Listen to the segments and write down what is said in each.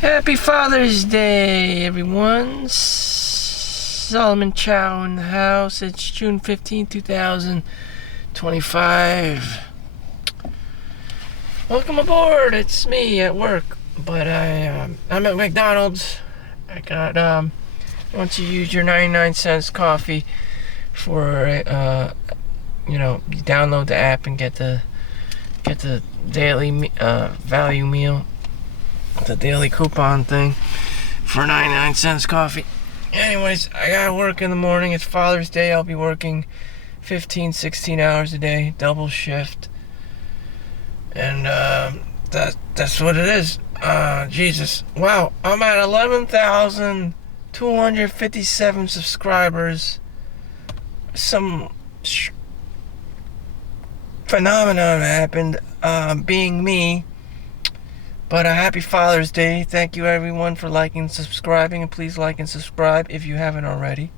Happy Father's Day, everyone. Solomon Chau in the house. It's June 15th, 2025. Welcome aboard. It's me at work, but I'm at McDonald's. I want to use your 99-cent coffee for you download the app and get the daily value meal. The daily coupon thing for 99 cents coffee. Anyways, I gotta work in the morning. It's Father's Day. I'll be working 15, 16 hours a day, double shift. And that's what it is. Jesus. Wow. I'm at 11,257 subscribers. Some phenomenon happened, being me. But a happy Father's Day. Thank you everyone for liking and subscribing, and please like and subscribe if you haven't already.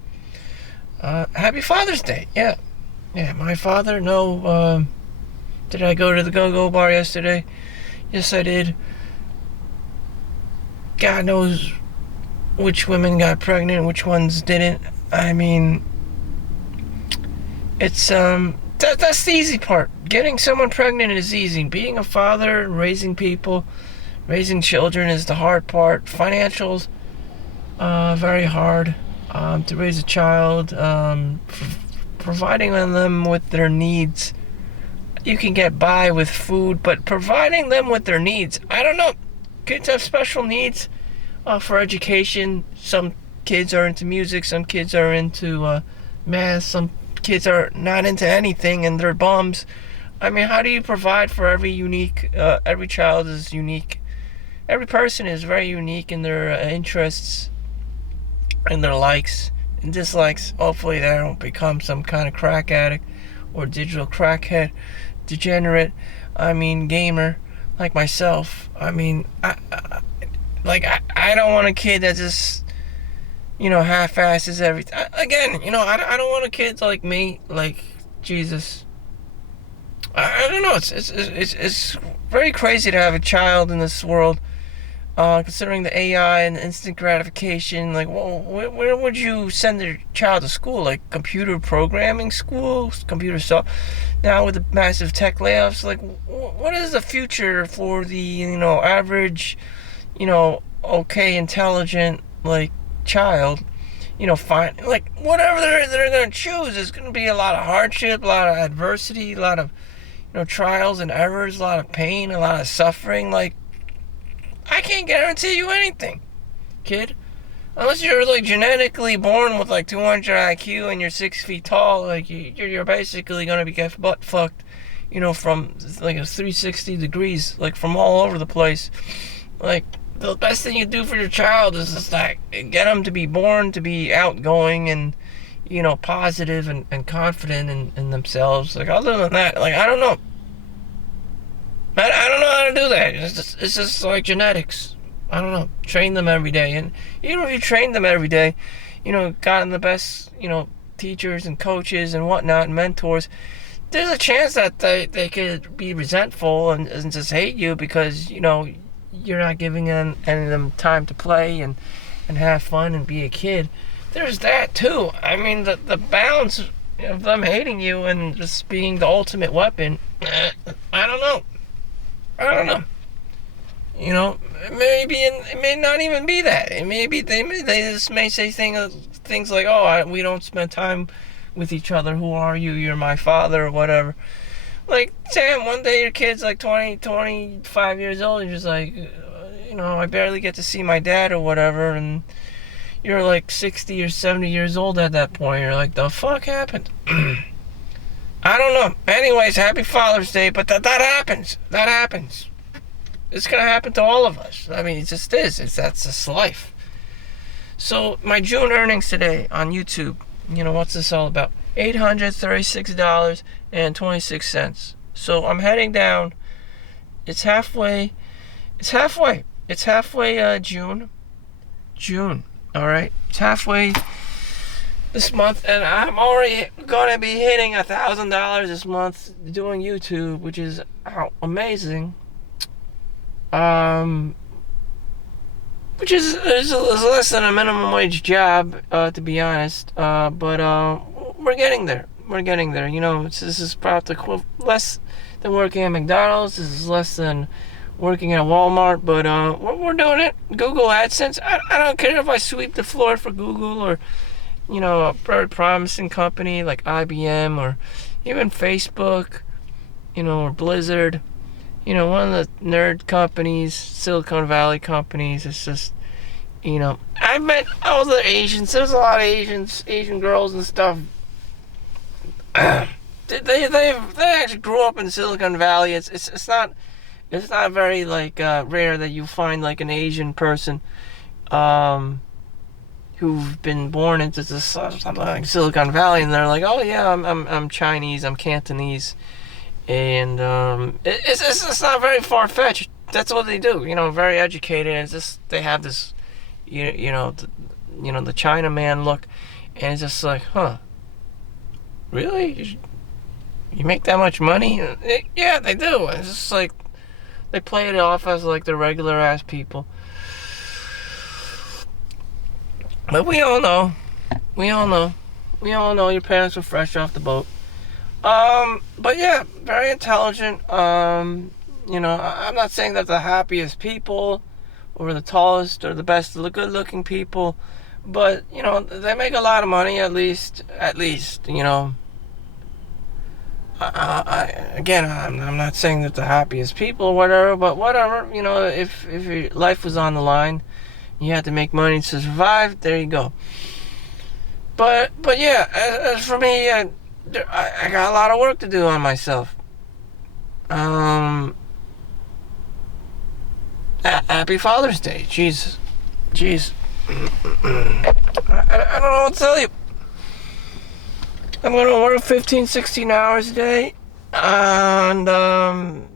Happy Father's Day. Yeah, my father. No, did I go to the go-go bar yesterday? Yes, I did. God knows which women got pregnant, which ones didn't. I mean, it's that's the easy part. Getting someone pregnant is easy. Being a father, raising people, raising children is the hard part. Financials, very hard to raise a child. Providing them with their needs. You can get by with food, but providing them with their needs, I don't know. Kids have special needs for education. Some kids are into music. Some kids are into math. Some kids are not into anything, and they're bums. I mean, how do you provide for every child is unique. Every person is very unique in their interests and their likes and dislikes. Hopefully they don't become some kind of crack addict or digital crackhead, degenerate, gamer like myself. I don't want a kid that just, half-asses everything. Again, I don't want a kid like me, like Jesus. I don't know. It's very crazy to have a child in this world. Considering the AI and instant gratification, like, where would you send your child to school? Like computer programming school, computer stuff. Now with the massive tech layoffs, like, what is the future for the average, okay, intelligent child? Fine, like whatever they're gonna choose is gonna be a lot of hardship, a lot of adversity, a lot of trials and errors, a lot of pain, a lot of suffering. Like, I can't guarantee you anything, kid. Unless you're genetically born with 200 IQ and you're 6 feet tall, you're basically gonna be get butt fucked, from a 360 degrees, from all over the place. The best thing you do for your child is just get them to be born to be outgoing and positive and confident in themselves. Other than that, I don't know. I don't know how to do that. It's just like genetics. I don't know. Train them every day. And even if you train them every day, gotten the best, teachers and coaches and whatnot and mentors, there's a chance that they could be resentful and just hate you because, you're not giving them time to play and have fun and be a kid. There's that too. The balance of them hating you and just being the ultimate weapon, I don't know. It may not even be that. It may be they just may say things like, "Oh, we don't spend time with each other. Who are you? You're my father," or whatever. Sam, one day your kid's 20, 25 years old, and you're just I barely get to see my dad or whatever, and you're 60 or 70 years old at that point. You're like, the fuck happened? I don't know. Anyways, happy Father's Day, but that happens. That happens. It's gonna happen to all of us. It just is. That's just life. So, my June earnings today on YouTube, what's this all about? $836.26. So, I'm heading down. It's halfway, June. Alright? It's halfway this month, and I'm already gonna be hitting $1,000 this month doing YouTube, which is amazing. which is less than a minimum wage job, to be honest. But we're getting there. We're getting there. You know, this is probably less than working at McDonald's. This is less than working at Walmart. But we're doing it. Google AdSense. I don't care if I sweep the floor for Google or, you know, a very promising company like IBM or even Facebook, you know, or Blizzard. You know, one of the nerd companies, Silicon Valley companies. It's just, you know, I met all the Asians. There's a lot of Asian girls and stuff. They actually grew up in Silicon Valley. It's not very like rare that you find like an Asian person who've been born into this something like Silicon Valley, and they're like, oh yeah, I'm Chinese, I'm Cantonese. And it's not very far-fetched. That's what they do. You know, very educated. It's just they have this, you know, the Chinaman look, and it's just like, huh? Really? You make that much money? Yeah, they do. It's just like they play it off as like the regular ass people. But we all know your parents were fresh off the boat. But yeah, very intelligent. You know, I'm not saying that the happiest people or the tallest or the best, the good looking people, but you know, they make a lot of money at least, you know. I'm not saying that the happiest people or whatever, but whatever, you know, if your life was on the line, you had to make money to survive, there you go. But yeah, as for me, I got a lot of work to do on myself. Happy Father's Day. Jeez. I don't know what to tell you. I'm going to work 15, 16 hours a day. And, damn,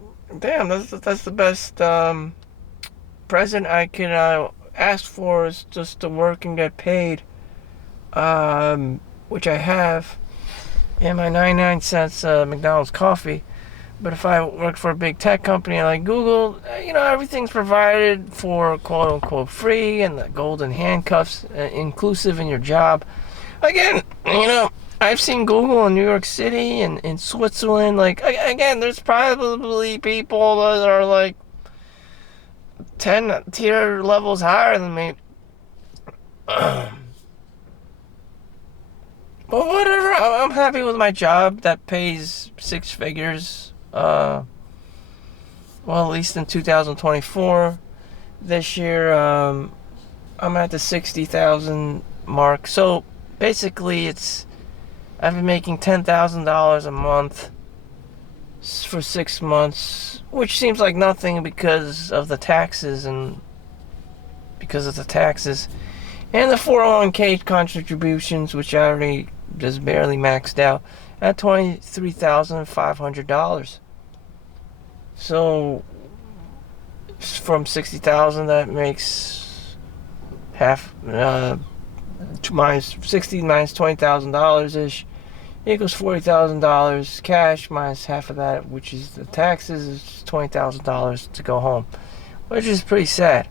that's the best present I can ask for is just to work and get paid. Which I have. And my 99 cents McDonald's coffee. But if I work for a big tech company like Google, you know, everything's provided for quote-unquote free, and the golden handcuffs inclusive in your job. Again, you know, I've seen Google in New York City and in Switzerland. Like, again, there's probably people that are like 10 tier levels higher than me. But whatever, I'm happy with my job that pays six figures. Well, at least in 2024. This year, I'm at the 60,000 mark. So basically, I've been making $10,000 a month for 6 months, which seems like nothing because of the taxes and the 401k contributions, which I already just barely maxed out at $23,500. So from 60,000, that makes half minus 60 minus $20,000 ish equals $40,000 cash, minus half of that, which is the taxes, is $20,000 to go home, which is pretty sad.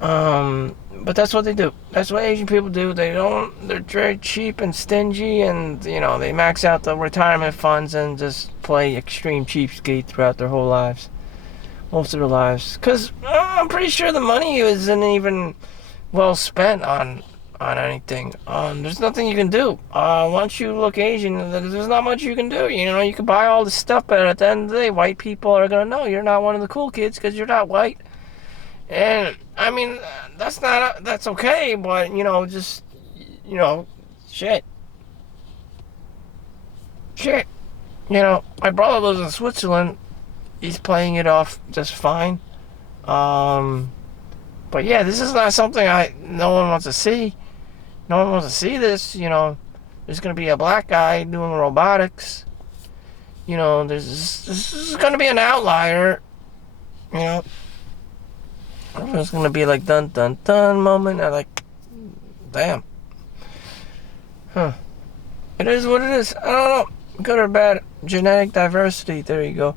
But that's what they do. That's what Asian people do. They're very cheap and stingy, and you know, they max out the retirement funds and just play extreme cheapskate throughout their whole lives, most of their lives. Cause I'm pretty sure the money isn't even well spent on anything. There's nothing you can do. Once you look Asian, there's not much you can do. You know, you can buy all this stuff, but at the end of the day, white people are gonna know you're not one of the cool kids because you're not white. And I mean, that's okay, but you know, just, you know, shit. You know, my brother lives in Switzerland. He's playing it off just fine. But yeah, this is not something no one wants to see. No one wants to see this. You know, there's gonna be a black guy doing robotics. You know, this is gonna be an outlier. You know. It's gonna be like dun dun dun moment. I'm like, damn. Huh. It is what it is. I don't know. Good or bad. Genetic diversity. There you go.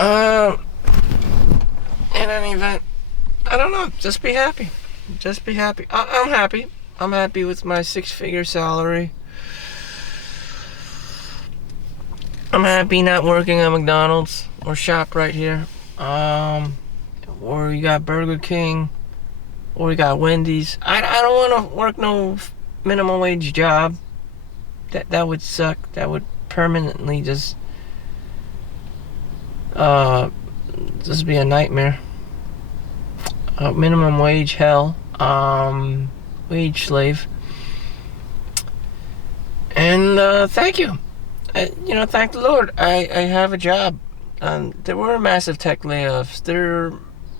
In any event, I don't know. Just be happy. Just be happy. I'm happy. I'm happy with my 6-figure salary. I'm happy not working at McDonald's or Shop right here. Or you got Burger King, or you got Wendy's. I don't want to work no minimum wage job. That would suck. That would permanently just be a nightmare. Minimum wage hell. Wage slave. And thank you. Thank the Lord. I have a job. There were massive tech layoffs. There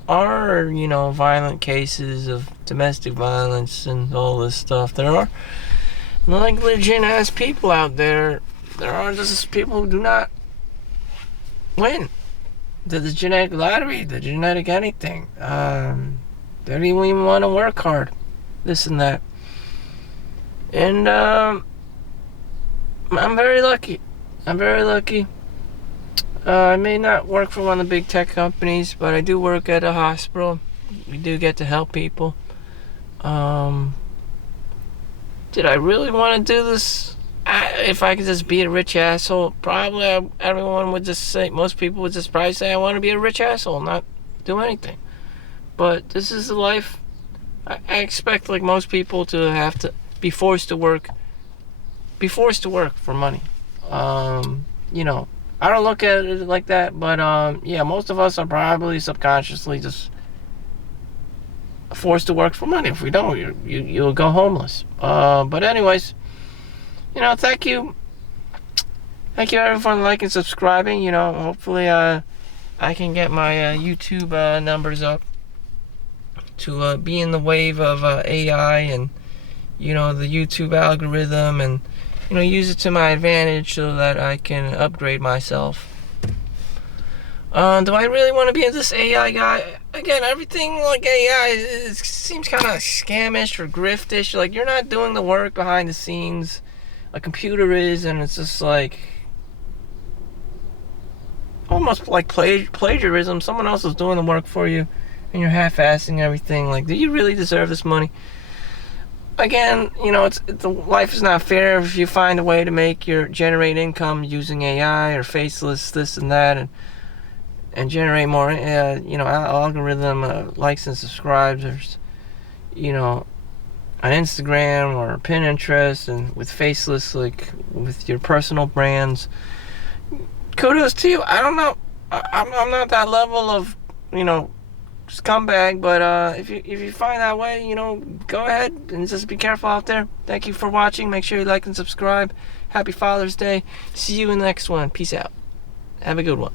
are, violent cases of domestic violence and all this stuff. There are negligent ass people out there. There are just people who do not win. The genetic lottery, the genetic anything. They don't even want to work hard. This and that. And I'm very lucky. I may not work for one of the big tech companies, but I do work at a hospital. We do get to help people. Did I really want to do this? If I could just be a rich asshole, probably everyone would just say, most people would just probably say, I want to be a rich asshole, not do anything. But this is the life. I expect, like most people, to have to be forced to work for money. I don't look at it like that, but most of us are probably subconsciously just forced to work for money. If we don't, you'll go homeless. But anyways, thank you everyone for liking and subscribing. Hopefully I can get my YouTube numbers up to be in the wave of AI and the YouTube algorithm, and use it to my advantage so that I can upgrade myself. Do I really want to be this AI guy? Again, everything like AI it seems kind of scamish or griftish. Like, you're not doing the work behind the scenes. A computer is, and it's just like almost like plagiarism. Someone else is doing the work for you, and you're half-assing everything. Like, do you really deserve this money? Again, life is not fair if you find a way to generate income using AI or faceless this and that, and generate more, algorithm likes and subscribers, on Instagram or Pinterest, and with faceless, like with your personal brands. Kudos to you. I don't know. I'm not that level of, scumbag, but if you find that way, go ahead and just be careful out there. Thank you for watching. Make sure you like and subscribe. Happy Father's Day. See you in the next one. Peace out. Have a good one.